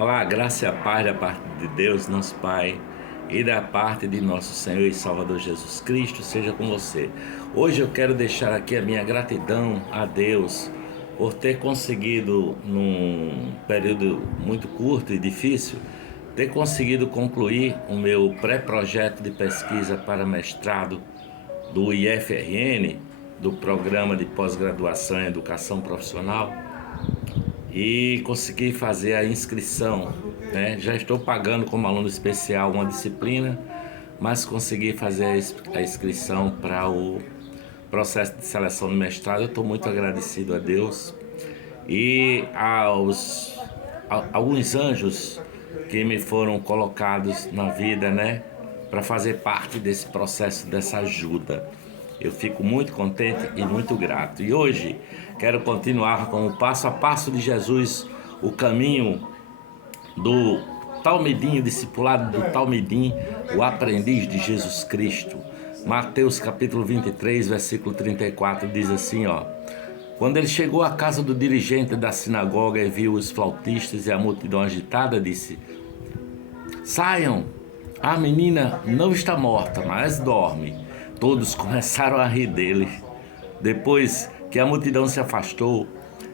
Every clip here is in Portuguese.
Olá, graça e a paz da parte de Deus, nosso Pai, e da parte de nosso Senhor e Salvador Jesus Cristo, seja com você. Hoje eu quero deixar aqui a minha gratidão a Deus por ter conseguido, num período muito curto e difícil, ter conseguido concluir o meu pré-projeto de pesquisa para mestrado do IFRN, do Programa de Pós-Graduação em Educação Profissional, e consegui fazer a inscrição, né? Já estou pagando como aluno especial uma disciplina, mas consegui fazer a inscrição para o processo de seleção do mestrado. Eu estou muito agradecido a Deus e alguns anjos que me foram colocados na vida, né, para fazer parte desse processo, dessa ajuda. Eu fico muito contente e muito grato. E hoje quero continuar com o passo a passo de Jesus, o caminho do Talmidim, o discipulado do Talmidim, o aprendiz de Jesus Cristo. Mateus capítulo 23, versículo 34 diz assim, ó: quando ele chegou à casa do dirigente da sinagoga e viu os flautistas e a multidão agitada, disse: saiam, a menina não está morta, mas dorme. Todos começaram a rir dele. Depois que a multidão se afastou,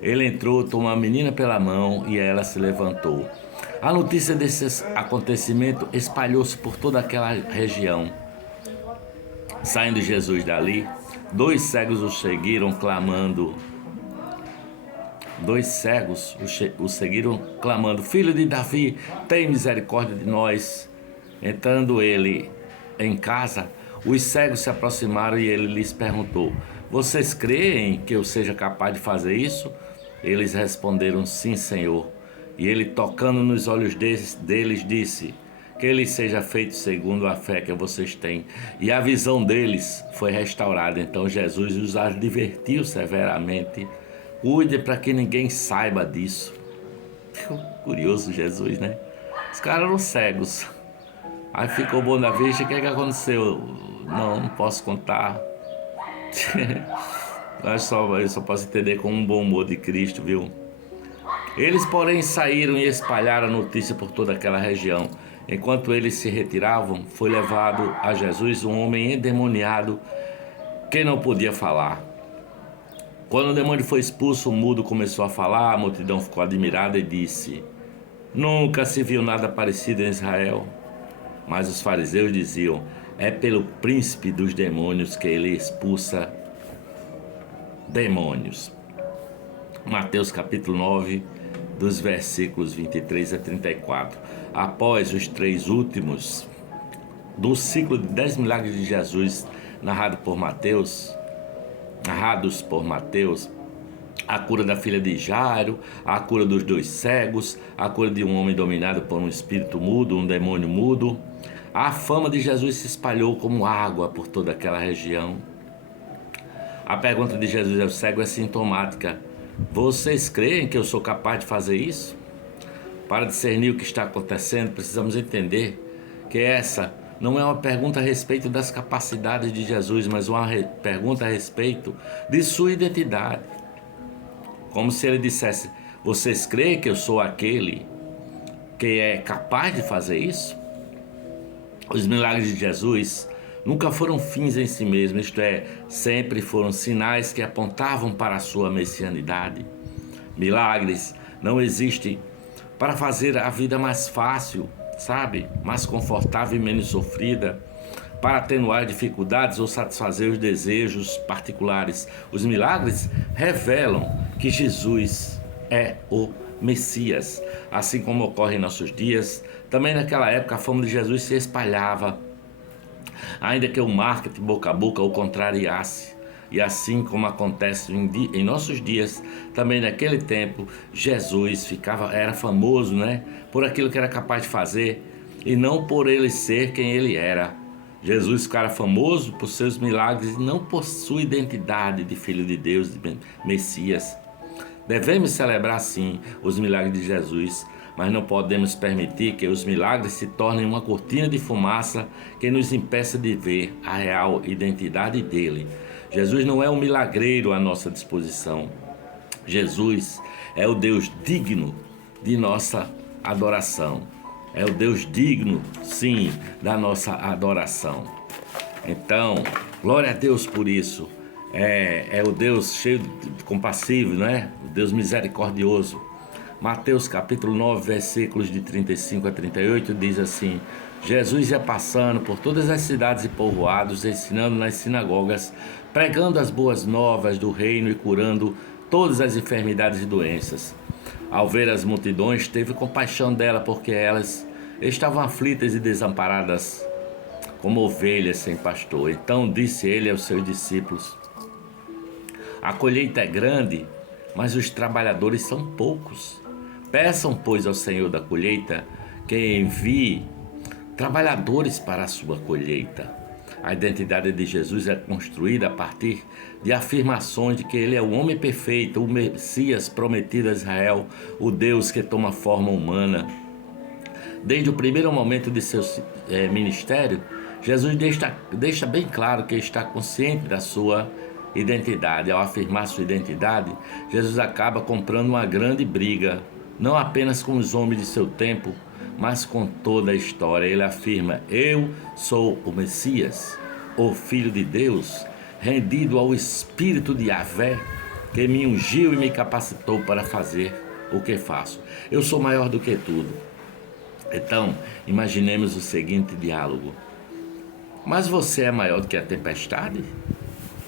ele entrou, tomou a menina pela mão e ela se levantou. A notícia desse acontecimento espalhou-se por toda aquela região. Saindo Jesus dali, dois cegos o seguiram clamando. O seguiram clamando: Filho de Davi, tem misericórdia de nós. Entrando ele em casa, os cegos se aproximaram e ele lhes perguntou: vocês creem que eu seja capaz de fazer isso? Eles responderam: sim, Senhor. E ele, tocando nos olhos deles, disse: que lhes seja feito segundo a fé que vocês têm. E a visão deles foi restaurada. Então Jesus os advertiu severamente: cuide para que ninguém saiba disso. Curioso Jesus, né? Os caras eram cegos. Aí ficou bom da vista. O que aconteceu? Não posso contar. Eu só posso entender com um bom humor de Cristo, viu? Eles, porém, saíram e espalharam a notícia por toda aquela região. Enquanto eles se retiravam, foi levado a Jesus um homem endemoniado que não podia falar. Quando o demônio foi expulso, o mudo começou a falar, a multidão ficou admirada e disse: nunca se viu nada parecido em Israel. Mas os fariseus diziam: é pelo príncipe dos demônios que ele expulsa demônios. Mateus capítulo 9, dos versículos 23 a 34. Após os três últimos do ciclo de 10 milagres de Jesus narrados por Mateus, a cura da filha de Jairo, a cura dos dois cegos, a cura de um homem dominado por um espírito mudo, um demônio mudo, a fama de Jesus se espalhou como água por toda aquela região. A pergunta de Jesus ao cego é sintomática: vocês creem que eu sou capaz de fazer isso? Para discernir o que está acontecendo, precisamos entender que essa não é uma pergunta a respeito das capacidades de Jesus, mas uma pergunta a respeito de sua identidade. Como se ele dissesse: vocês creem que eu sou aquele que é capaz de fazer isso? Os milagres de Jesus nunca foram fins em si mesmos, isto é, sempre foram sinais que apontavam para a sua messianidade. Milagres não existem para fazer a vida mais fácil, sabe? Mais confortável e menos sofrida, para atenuar dificuldades ou satisfazer os desejos particulares. Os milagres revelam que Jesus é o Messias. Assim como ocorre em nossos dias, também naquela época a fama de Jesus se espalhava, ainda que o marketing boca a boca o contrariasse. E assim como acontece em nossos dias, também naquele tempo, Jesus era famoso, né, por aquilo que era capaz de fazer e não por ele ser quem ele era. Jesus ficara famoso por seus milagres e não por sua identidade de Filho de Deus, de Messias. Devemos celebrar sim os milagres de Jesus, mas não podemos permitir que os milagres se tornem uma cortina de fumaça que nos impeça de ver a real identidade dele. Jesus não é um milagreiro à nossa disposição. Jesus é o Deus digno de nossa adoração. É o Deus digno, sim, da nossa adoração. Então, glória a Deus por isso. É o Deus cheio de compassivo, não é? O Deus misericordioso. Mateus capítulo 9, versículos de 35 a 38 diz assim: Jesus ia passando por todas as cidades e povoados, ensinando nas sinagogas, pregando as boas novas do reino e curando todas as enfermidades e doenças. Ao ver as multidões, teve compaixão dela, porque elas estavam aflitas e desamparadas, como ovelhas sem pastor. Então disse ele aos seus discípulos: a colheita é grande, mas os trabalhadores são poucos. Peçam, pois, ao Senhor da colheita que envie trabalhadores para a sua colheita. A identidade de Jesus é construída a partir de afirmações de que ele é o homem perfeito, o Messias prometido a Israel, o Deus que toma forma humana. Desde o primeiro momento de seu ministério, Jesus deixa bem claro que está consciente da sua identidade. Ao afirmar sua identidade, Jesus acaba comprando uma grande briga, não apenas com os homens de seu tempo, mas com toda a história. Ele afirma: eu sou o Messias, o Filho de Deus, rendido ao Espírito de Yahvé, que me ungiu e me capacitou para fazer o que faço. Eu sou maior do que tudo. Então, imaginemos o seguinte diálogo: mas você é maior do que a tempestade?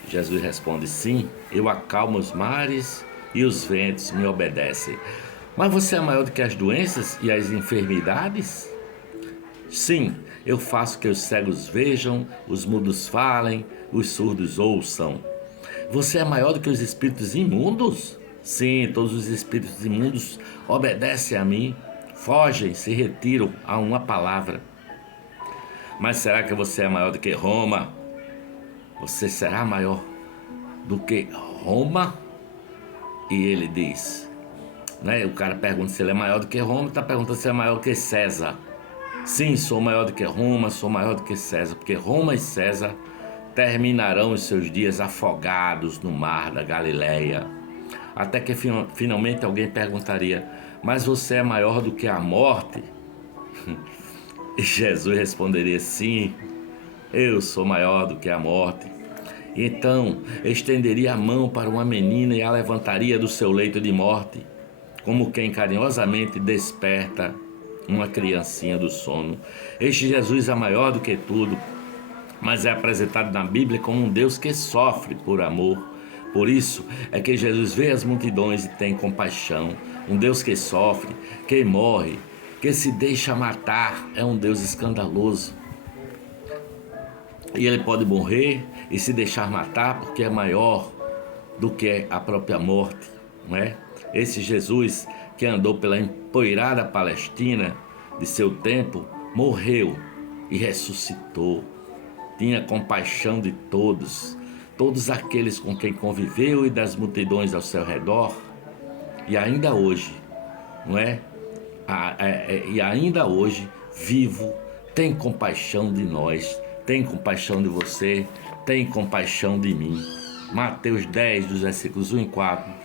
Jesus responde: sim, eu acalmo os mares e os ventos me obedecem. Mas você é maior do que as doenças e as enfermidades? Sim, eu faço que os cegos vejam, os mudos falem, os surdos ouçam. Você é maior do que os espíritos imundos? Sim, todos os espíritos imundos obedecem a mim, fogem, se retiram a uma palavra. Mas será que você é maior do que Roma? Você será maior do que Roma? E ele diz, né? O cara pergunta se ele é maior do que Roma, está perguntando se é maior do que César. Sim, sou maior do que Roma, sou maior do que César, porque Roma e César terminarão os seus dias afogados no mar da Galileia. Até que finalmente alguém perguntaria: mas você é maior do que a morte? E Jesus responderia: sim, eu sou maior do que a morte. Então estenderia a mão para uma menina e a levantaria do seu leito de morte, como quem carinhosamente desperta uma criancinha do sono. Este Jesus é maior do que tudo, mas é apresentado na Bíblia como um Deus que sofre por amor. Por isso é que Jesus vê as multidões e tem compaixão. Um Deus que sofre, que morre, que se deixa matar. É um Deus escandaloso. E ele pode morrer e se deixar matar porque é maior do que a própria morte, não é? Esse Jesus que andou pela empoeirada Palestina de seu tempo, morreu e ressuscitou. Tinha compaixão de todos aqueles com quem conviveu e das multidões ao seu redor. E ainda hoje, não é? E ainda hoje, vivo, tem compaixão de nós, tem compaixão de você, tem compaixão de mim. Mateus 10, dos versículos 1 e 4.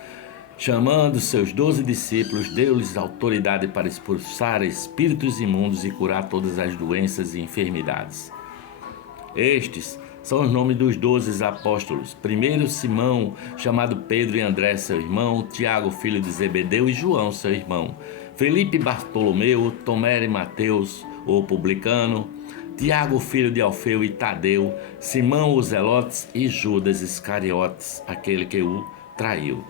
Chamando seus 12 discípulos, deu-lhes autoridade para expulsar espíritos imundos e curar todas as doenças e enfermidades. Estes são os nomes dos 12 apóstolos. Primeiro, Simão, chamado Pedro, e André, seu irmão, Tiago, filho de Zebedeu, e João, seu irmão, Felipe, Bartolomeu, Tomé e Mateus, o publicano, Tiago, filho de Alfeu, e Tadeu, Simão, o Zelotes, e Judas Iscariotes, aquele que o traiu.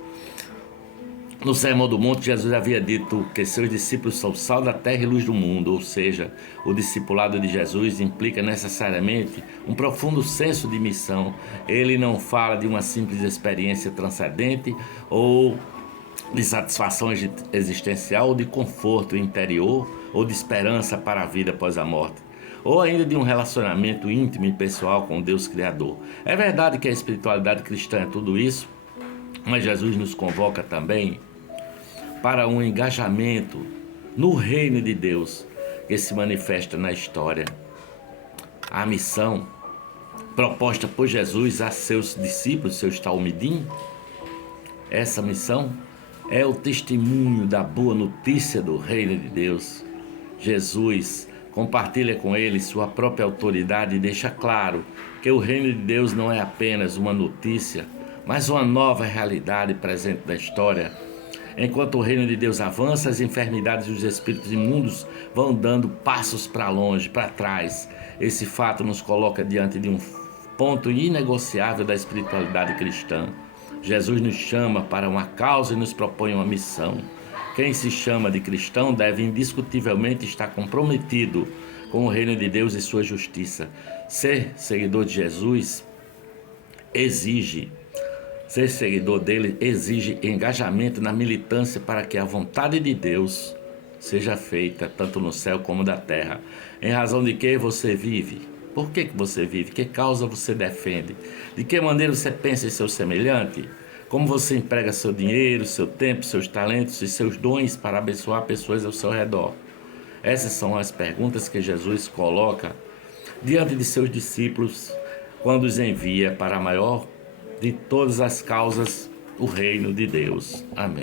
No Sermão do Monte, Jesus havia dito que seus discípulos são sal da terra e luz do mundo, ou seja, o discipulado de Jesus implica necessariamente um profundo senso de missão. Ele não fala de uma simples experiência transcendente ou de satisfação existencial, ou de conforto interior, ou de esperança para a vida após a morte, ou ainda de um relacionamento íntimo e pessoal com Deus Criador. É verdade que a espiritualidade cristã é tudo isso, mas Jesus nos convoca também para um engajamento no reino de Deus que se manifesta na história. A missão proposta por Jesus a seus discípulos, seus talmidim, essa missão é o testemunho da boa notícia do reino de Deus. Jesus compartilha com ele sua própria autoridade e deixa claro que o reino de Deus não é apenas uma notícia, mas uma nova realidade presente na história. Enquanto o reino de Deus avança, as enfermidades e os espíritos imundos vão dando passos para longe, para trás. Esse fato nos coloca diante de um ponto inegociável da espiritualidade cristã. Jesus nos chama para uma causa e nos propõe uma missão. Quem se chama de cristão deve indiscutivelmente estar comprometido com o reino de Deus e sua justiça. Ser seguidor de Jesus Ser seguidor dele exige engajamento na militância para que a vontade de Deus seja feita tanto no céu como na terra. Em razão de que você vive? Por que você vive? Que causa você defende? De que maneira você pensa em seu semelhante? Como você emprega seu dinheiro, seu tempo, seus talentos e seus dons para abençoar pessoas ao seu redor? Essas são as perguntas que Jesus coloca diante de seus discípulos quando os envia para a maior de todas as causas, o reino de Deus. Amém.